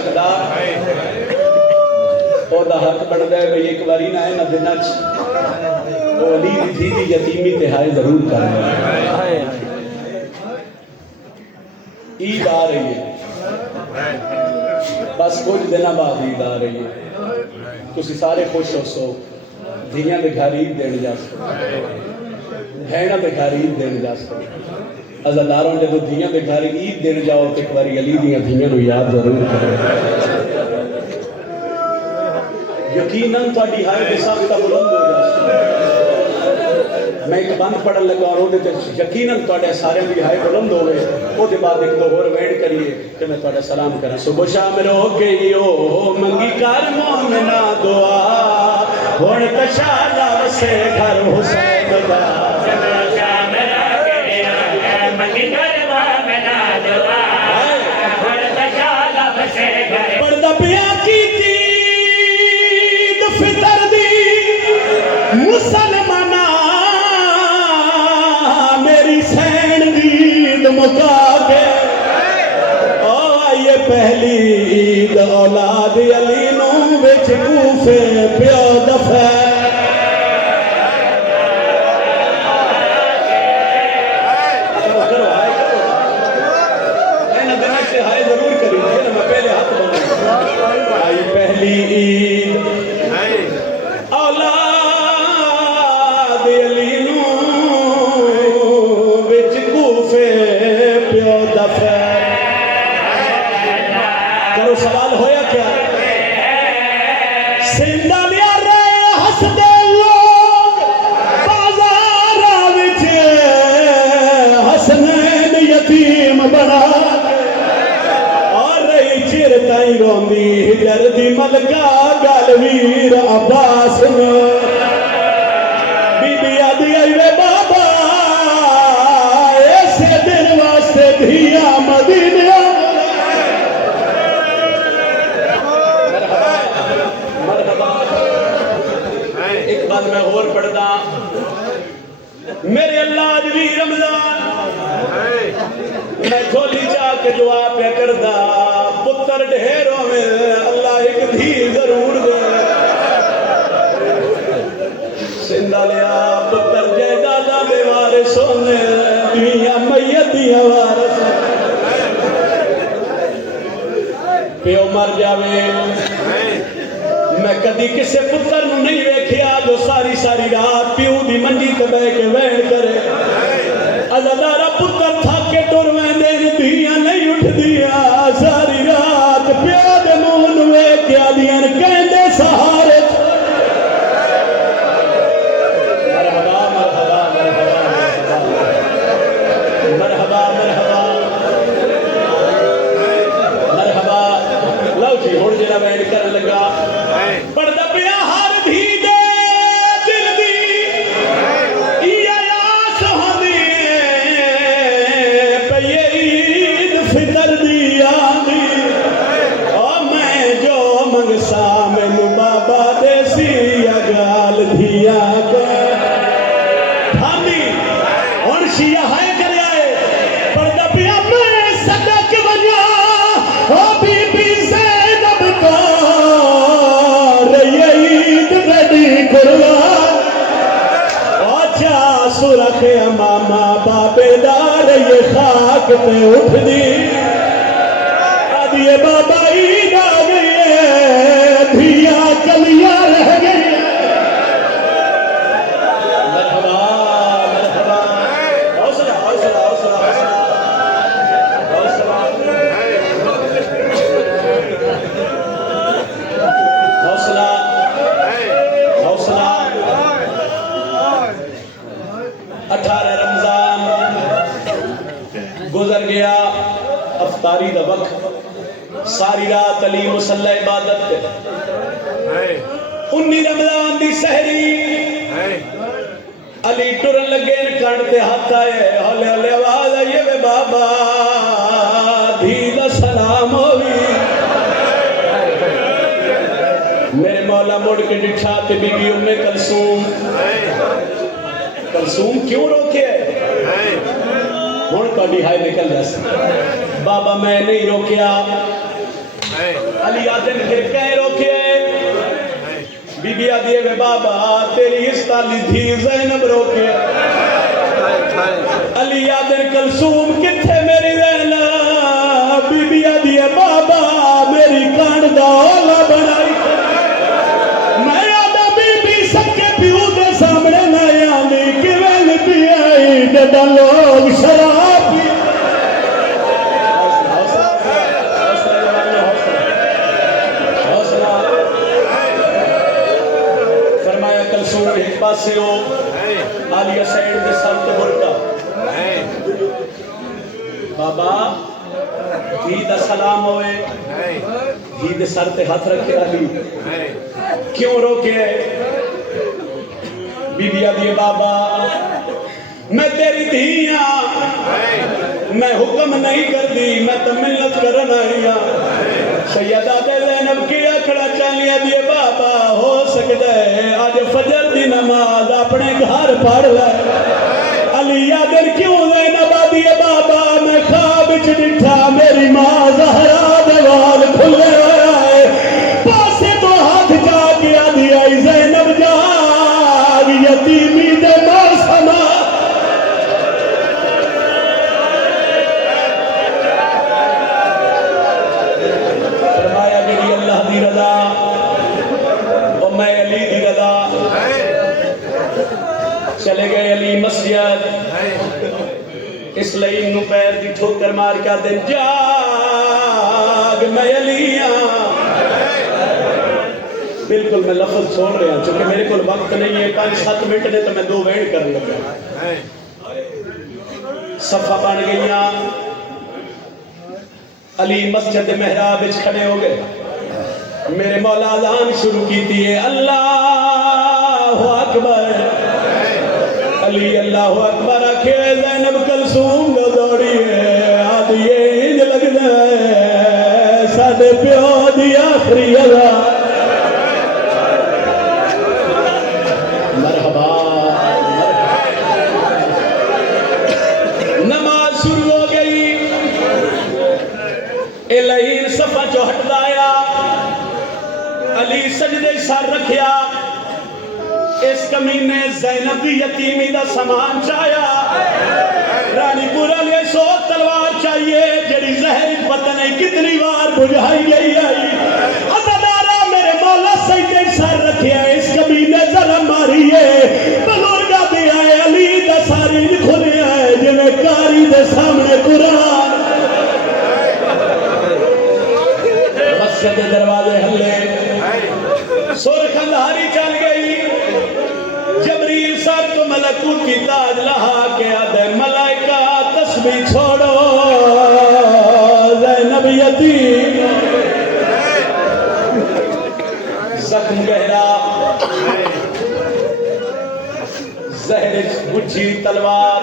सकता ओदा हक बनता है भाई एक बारी ना इन्हां दिनां च वो अली दी धी दी यतीमी ते हाय जरूर करना। ईद आ रही है, बस कुछ दिन बाद ईद आ रही है, तुसी सारे खुश हो सो धियां दे घर ईद देने जा सको, भैणा दे घर ईद देने जा सको। अज़ादारों जब धियां दे घर ईद देने जाओ तो एक बारी अली दियां धियां नूं याद जरूर करो। यकीनन तुहाडी हाय दे साख्ता बुलंद हो जाए। मैं एक बंद पढ़न लगा और उहदे ते यकीनन तुहाडे सारे दी हाय बुलंद होवे। ओहदे बाद एक दो होर वेट करिए कि मैं तुहाडा सलाम करा। सुबह शाम रो के ओ मंगी कर मोमिना दुआ हुण कशाला वसे घर हुसैन दा। पढ़दा पिया कीती फितर दी मुसलमाना मेरी सैन ईद मुका के ओ आइए पहली ईद औलाद अली नूं विच कूफे प्यो दफा। पहली ईद औलाद अली नूं विच कूफे प्यो दफा। करो सवाल होया क्या? सिंधा लिया रहे हसदे लोग बाजार विच हसनैन यतीम बना चिर ताई रोंदी हिजर दी मलका गलवीर अब्बास बीबी आदि आई वे बाबा ऐसे दिन वास्ते धिया मदीना। एक बात मैं और पढ़दा मेरे अल्लाह अज भी रमजान मैं झोली जाके दुआ पे करदा पुत्र ढेरों में अल्लाह एक धी जरूर दे। सिंधा लिया पुत्र जयदादा दे वारिस होने दुनिया मैयत दियां वारिस। प्यो मर जावे मैं कदी किसे पुत्र नूं नहीं वेखिया जो सारी सारी रात प्यो दी मंजी ते बैठ के वहन करे। अज़ादारा पुत्र थक के टुर वेंदे ने धियां नहीं उठदियां सारी रात प्यो दे मुंह नूं वेख के आदियां कहंदे सहारे। मरहबा मरहबा मरहबा मरहबा मरहबा मरहबा। लो जी हुण जेड़ा वैन करन लगा पढ़दा पिया हर धी दे दिल दी इया आस होंदी पई ईद फितर दी आंदी। ओ मैं जो मंगसा मैनू बाबा देसी गाल धिया के थांदी हुण शिया हाय करे आए पढ़दा पिया मैं सदक वजा ओ बीबी ज़ैनब को ईद बड़ी कुर्बान ओ जा सुरख मामा बाबेदार ये खाक पे उठदी आदिए बाबा ईद आ गई है धिया कलिया रह गई। मरहबा मरहबा हौसला हौसला हौसला हौसला हौसला हौसला। 18 रमजान गुजर गया अफ्तारी दा वक्त सारी रात अली मुसल्ला इबादत 19 रमजान दी सहरी अली टुरन लगे कण ते हाथ आए हौले हौले आवाज आई वे बाबा धी दा सलाम होवी। मेरे मौला मुड़ के डिठा ते बीबी उम्मे कलसूम क्यों रोके हुण तुहाडी हाय निकल दस। बाबा मैं नहीं रोकिया अली आदन के कह रोके बीबी आदि वे बाबा तेरी इस ताली थी ज़ैनब रोके अली आदन कलसूम किथे मेरी ज़ैनब बीबी आदि बाबा मेरी कान दा ओला बनाई मैं आदा बीबी सबके प्यू दे सामने ना आंदी किवें लिपी आई जदा लोग शराब पी फरमाया कलसूम एक पासे हो आलिया साइड के सर ते बुरका बाबा धी दा सलाम होए धी दे सर ते हाथ रखे अली क्यों रोके बीबी आदि बाबा मैं तेरी धी हां मैं हुक्म नहीं करती मैं तो मिन्नत करन आई हां सैयदा दे ज़ैनब की आखड़ा चालिया दिए बाबा हो सकता है आज फजर दी नमाज अपने घर पढ़ ले अली आदर क्यों ज़ैनब आदि बाबा मैं ख्वाब च डिठा मेरी मां ज़हरा दे वाल खुले आए पासे तो हाथ जाके आदि आई ज़ैनब जाग यतीमी दे मौसम फरमाया मेरी अल्लाह दी रज़ा और मैं अली दी रज़ा चले गए अली मस्जिद इस लईन नु पैर दी ठोकर मार के दिन जाग मैं अली बिल्कुल मैं लफ्ज छोड़ रहा क्योंकि मेरे को वक्त नहीं है 5-7 मिनट ने तो मैं 2 वेंड कर लगा सफा बन गई अली मस्जिद मेहराब विच खड़े हो गए मेरे मौला अज़ान शुरू की थी अल्लाह अकबर अली अल्लाह अकबर आखे ज़ैनब कलसूम दा दौड़ी है आदि इंज लगदा है साडे प्यो दी आखिरी अज़ा मरहबा नमाज शुरू हो गई ए लईन सफा चो हटदा आया अली सजदे सर रखिया इस कमीने ज़ैनब दी यतीमी दा सामान चाया रानीपुर वाले 100 तलवार चाहिए जेड़ी जहर पता नहीं कितनी बार बुझाई गई आई अज़ादारा मेरे मौला सजदे सर रखिया इस कमीने जरा मारी है बुजुर्गा दे आए अली दा सारी खुले है जिवें कारी दे सामने कुरान मस्जिद दे दरवाजे हल्ले सुर खंधारी चल गई जबरील सर तो मलकूती ताज लहा के आदे मलाइका तस्बीह छोड़ो ज़ैनब यतीम जख्म गहरा जहर बुझी तलवार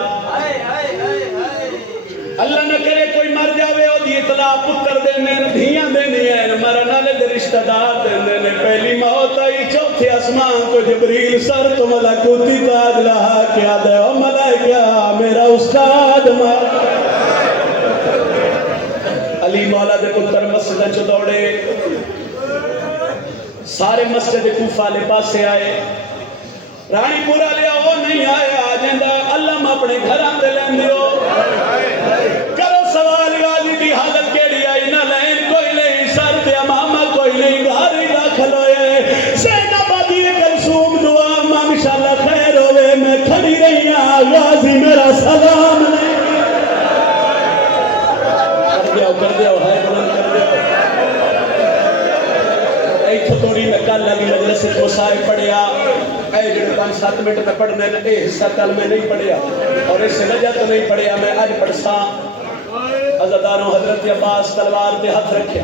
अल्लाह न करे कोई मर जावे ओदी इतला पुत्र देने धियां देने हैं मरन वाले दे रिश्तेदार देने ने पहली मौत आई चौथे आसमान तो जबरील सर तो मलकूती ताज लहा के आदे ओ मलाइका मेरा उस्ताद अली मौला दे पुत्र मस्जिद च दौड़े सारे मस्जिद कूफा वाले पासे आए रानीपुर वाले ओ नहीं आए आ जांदा अल्लाह अपने घरां दे लैंदे हो करो सवाल गाजी की हालत केड़ी आई ना लैन कोई नहीं सर ते मामा कोई नहीं घर ही दाखिल होए ज़ैनब आदि कलसूम दुआ माशाअल्लाह खैर होवे मैं खड़ी रही हां गाजी मेरा सलाम कर दियो हाय बुलंद कर दियो ऐथों थोड़ी मैं कल वाली मजलिस में मुसाहिब पढ़िया ऐ जेड़े 5-7 मिनट में पढ़ने ने हिस्सा कल मैं नहीं पढ़िया और इस वजह तो नहीं पढ़िया मैं आज पढ़सा अज़ादारों हजरत अब्बास तलवार ते हाथ रखिया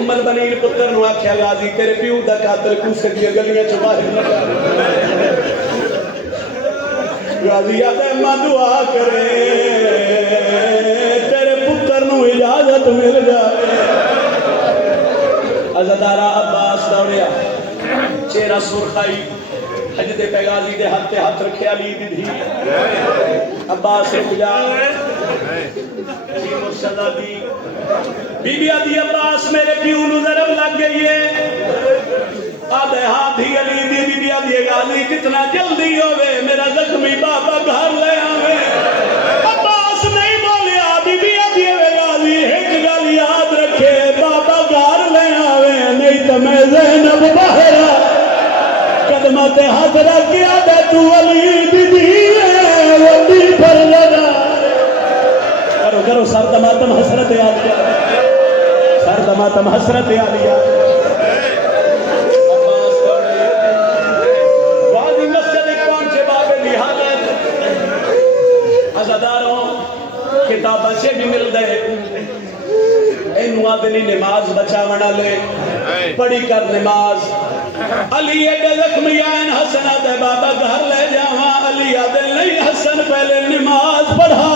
उम्मल बनीर पुत्र नु आख्या गाजी तेरे प्यू दा कातिल कूफे दी गलियां चों बाहर निकल गाजी आदे मां दुआ करे तेरे पुत्र नु इजाजत मिल जाए अज़ादारा अब्बास दौड़िया चेहरा सुरखाई हजदे पैगाजी दे हाथ रखे अली दी धी अब्बास रुक जा बीबी आदि अब्बास मेरे प्यू नूं ज़रब लग गई है आधे हाथी अली दी बीबी आदि गाली कितना जल्दी होवे मेरा जख्मी बाबा घर ले आवे अब्बास नहीं बोलिया बीबी आदि गाली एक गल याद रखे बाबा घर ले आवे नहीं तो मैं ज़ैनब बाहर कदमा ते हाथ रख गया दे तू अली दीदी वड्डी पर लगा करो करो सर दमातम हसरत याद सर दमातम हसरत याद वादी मस्जिद पहुंचे बाबे लिहाजत अज़ादारों किताबा से भी मिल गए इन आदमी नमाज बचावना ले पढ़ी कर नमाज अली एडे जख्मी आन हसन आदे बाबा घर ले जावा अली आदे नहीं हसन पहले नमाज पढ़ा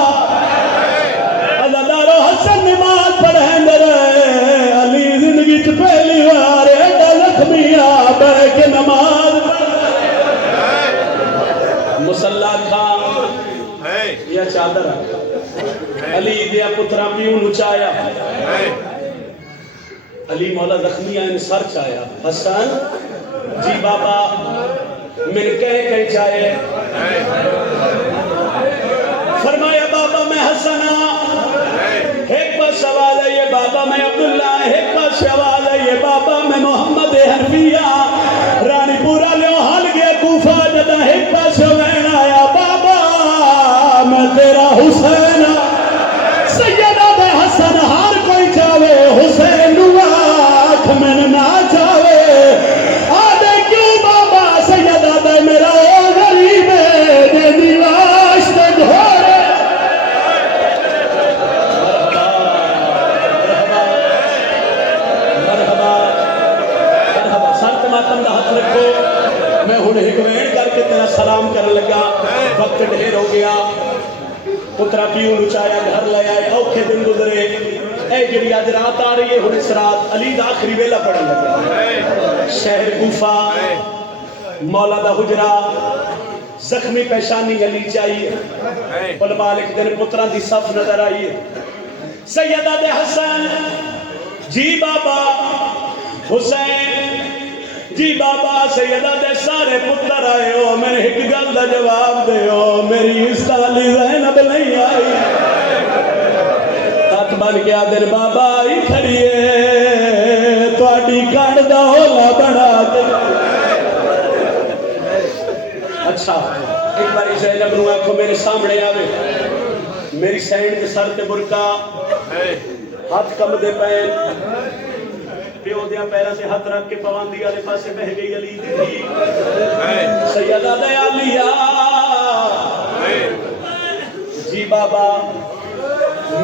अज़ादारो हसन नमाज पढ़ेंदे रहे अली जिंदगी च पहली बार एडे जख्मी आ बैठ के नमाज मुसल्ला खां या चादर अली दिया पुत्रा पीऊ नुचाया अली मौला जख्मी आन सर चाया हसन जी बाबा मिल कह चाहे फरमाया बाबा मैं हसना एक बार सवाल है ये बाबा मैं अब्दुल्ला एक बार सवाल है ये बाबा मैं मोहम्मद हनफिया रानीपुरा ले हाल गया कूफा जदा एक बार सवेन आया बाबा मैं तेरा हुसैन सैयदा दे हसन हर कोई चाहे हुसैन आँख में ना चाहे मेरा गरीब दे निवास दे घोड़े संत मातम का हाथ रखो मैं हुण एक वेण करके तेरा सलाम कर लगा वक्त ढेर हो गया पुत्रा पीऊ नुचाया घर ले आए औखे दिन गुजरे ए जिहड़ी अज रात आ रही है हुण इस रात अली दा आखिरी वेला पढ़न लगा शहर कूफा मौला दा हुजरा जख्मी पेशानी अली चाहिए उलमा लिखते हैं पुत्रां दी सफ नजर आई सैयदा दे हसन जी बाबा हुसैन जी बाबा सैयदा दे सारे पुत्र आए हो मैंने एक गल दा जवाब दो मेरी इस साली ज़ैनब नहीं आई हाथ बन के आदर बाबा आई खड़िए तुहाडी कण दा होला बना दे अच्छा एक बार ज़ैनब नूं आखो मेरे सामने आवे मेरी सैन के सर ते बुरका हाथ कम दे पैन प्यो दिया पैरों से हाथ रख के पवांदी वाले पासे बह गई अली दी सैयदा दे आलिया जी बाबा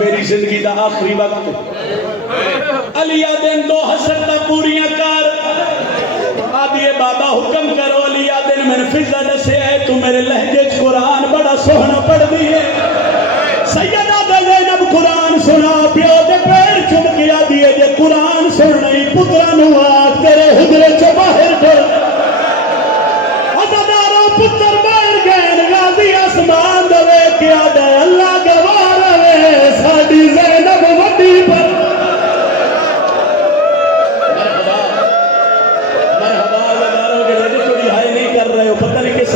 मेरी जिंदगी दा आखिरी वक्त अलिया दिन दो हसरत पूरियां कर आदिए बाबा हुक्म करो अलिया दिन मैंने फिजा दसे है तू मेरे लहजे च कुरान बड़ा सोहना पढ़दी है सैयदा ज़ैनब कुरान सुना प्यो दे पैर चुम के आदिए जे कुरान सुनना ही पुत्रा नु आख तेरे हुजरे च बाहर डर अज़ादारो पुत्र बाहर गए गाजी आसमान दे के आदे अल्लाह गवाह रहे साडी ज़ैनब वड्डी पर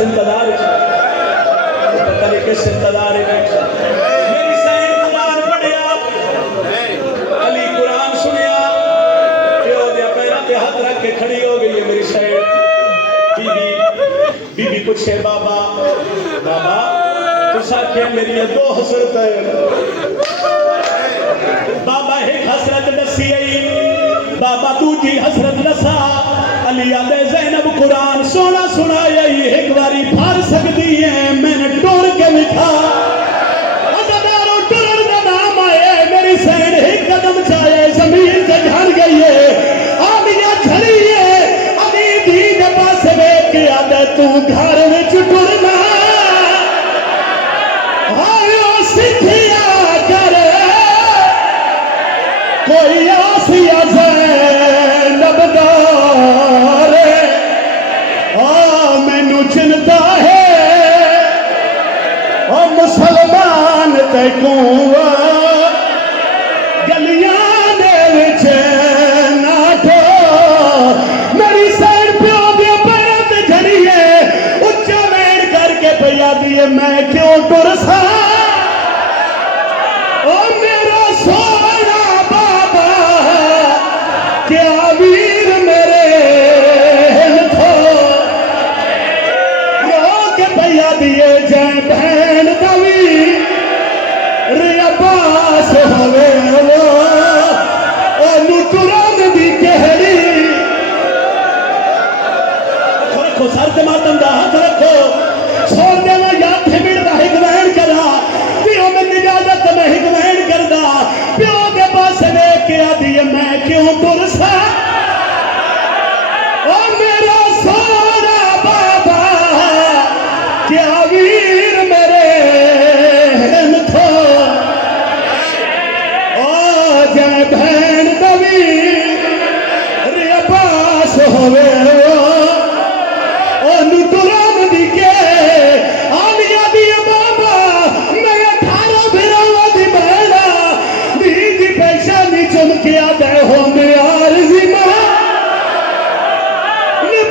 इंतजार पता नहीं किस इंतजार है मेरी सैन कुरान पढ़िया अली कुरान सुनिया प्यो दे पैरों ते हाथ रख के खड़ी हो गई है मेरी सैन बीबी बीबी पूछे बाबा बाबा तुसा क्या मेरी दो हसरत है बाबा एक हसरत दसी आई बाबा दूजी हसरत दसा अली आदे ज़ैनब कुरान सोना सुनाया एक बारी फार सकती है मैंने टोर के मिठा अज़ादारो टोर का नाम आए मेरी सैन एक कदम चाहे जमीन से झड़ गई है आमिया झड़ी है अली दी के पास देख के आदे तू घर में टुरना हायो सिखिया कर कोई आसिया ज़ैनब दा मैनू चिंता है ओ मुसलमान तैकू गलियां दे विच नाठो मेरी सैन प्यो दे पैरां ते झड़िए उच्चा वैण करके पया दिए मैं क्यों टुरसा ओ मेरा सोना बाबा क्या वीर मेरे थो लोग पया दिए जय बहन दवी अब्बास होवे ओनू तुरंग दी कहड़ी रखो सर ते मातम दा हाथ रखो छोड़ देना याद थे मिलदा हिक वहन करा पियो में इजाजत मैं हिक वहन करदा प्यो के पास देख के आदी मैं क्यों पुरसा ओ मेरा सोना बाबा क्या वीर मेरे थो ओ जय बहन दवी अब्बास होवे ओनू तुरम दी के आलिया दी बाबा मैं 18 फिरावा दी बहना दी पैसा नी चमकिया दे हो यार जी मां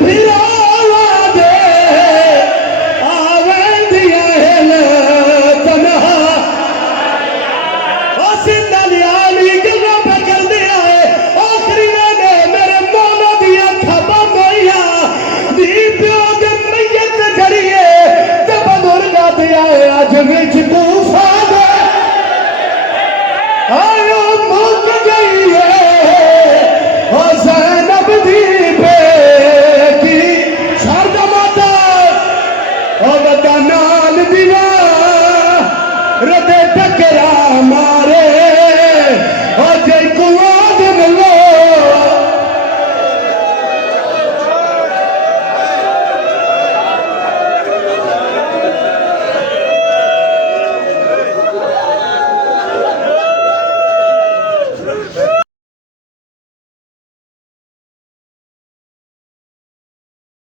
फिरावा दे आवेंदिया है तनहा ओ सिंधा लियाली गल्ला पे कर दिया है आखिरी ने मेरे मौला दी अखां बंद होइया दी प्यो दे मैयत जड़िए ते बजुर्गा ते आए अज विच